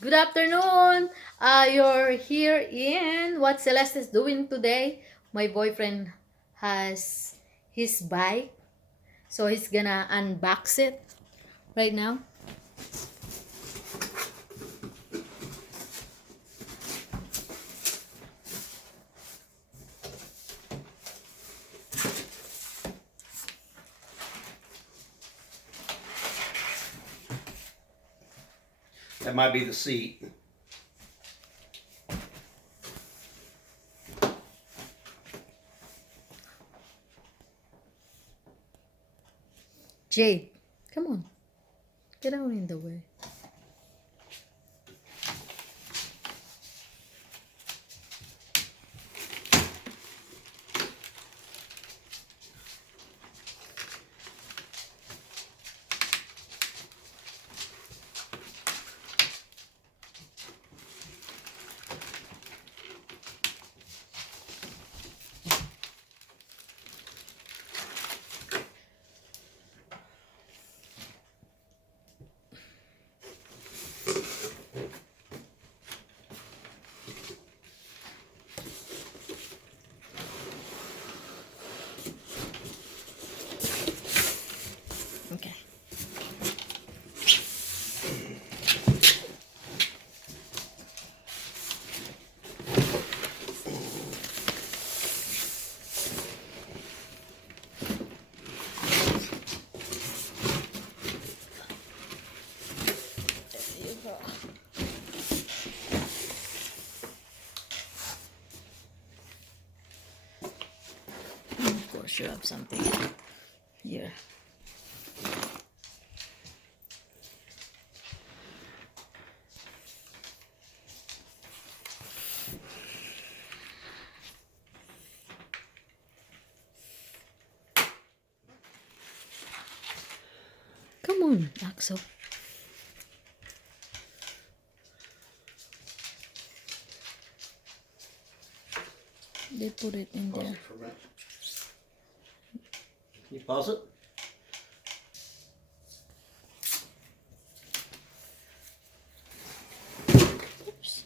Good afternoon. You're here in what Celeste is doing today. My boyfriend has his bike, so he's gonna unbox it right now. That might be the seat. Jade, come on, get out in the way. Okay. There you go. Of course, you have something here. Come on, Axel. They put it in Pause there. it for a minute. Can you pause it? Oops.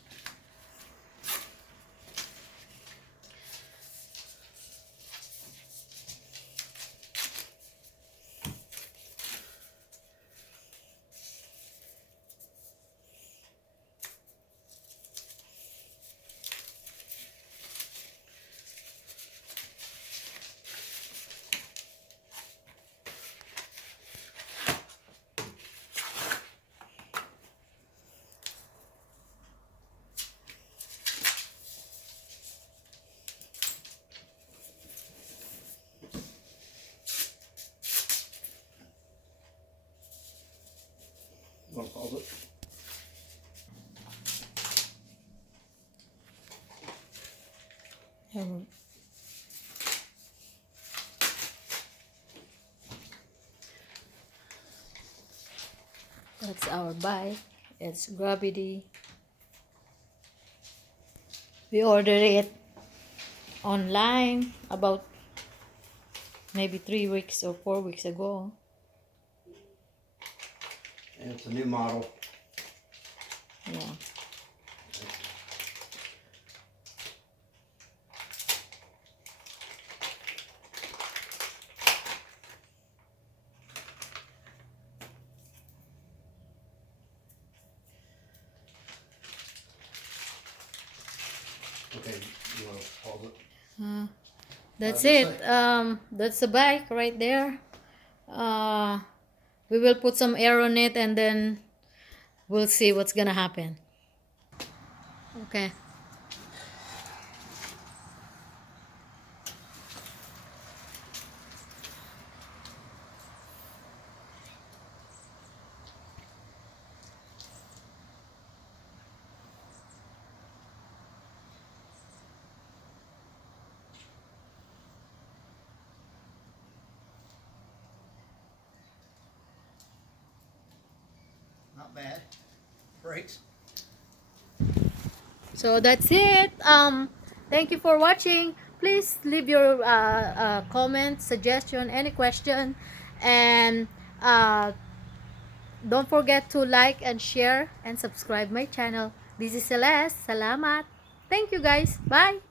You want to pause it? Um, That's our bike. It's Gravity. We ordered it online about maybe 3 weeks or 4 weeks ago. And it's a new model. Yeah. Okay, you want to pause it? That's How's it it. say? That's the bike right there. Uh, we will put some air on it and then we'll see what's gonna happen. Okay. Not bad. Brakes. So that's it. Thank you for watching. Please leave your comment, suggestion, any question, and uh, don't forget to like and share and subscribe my channel. This is Celeste. Salamat. Thank you guys. Bye.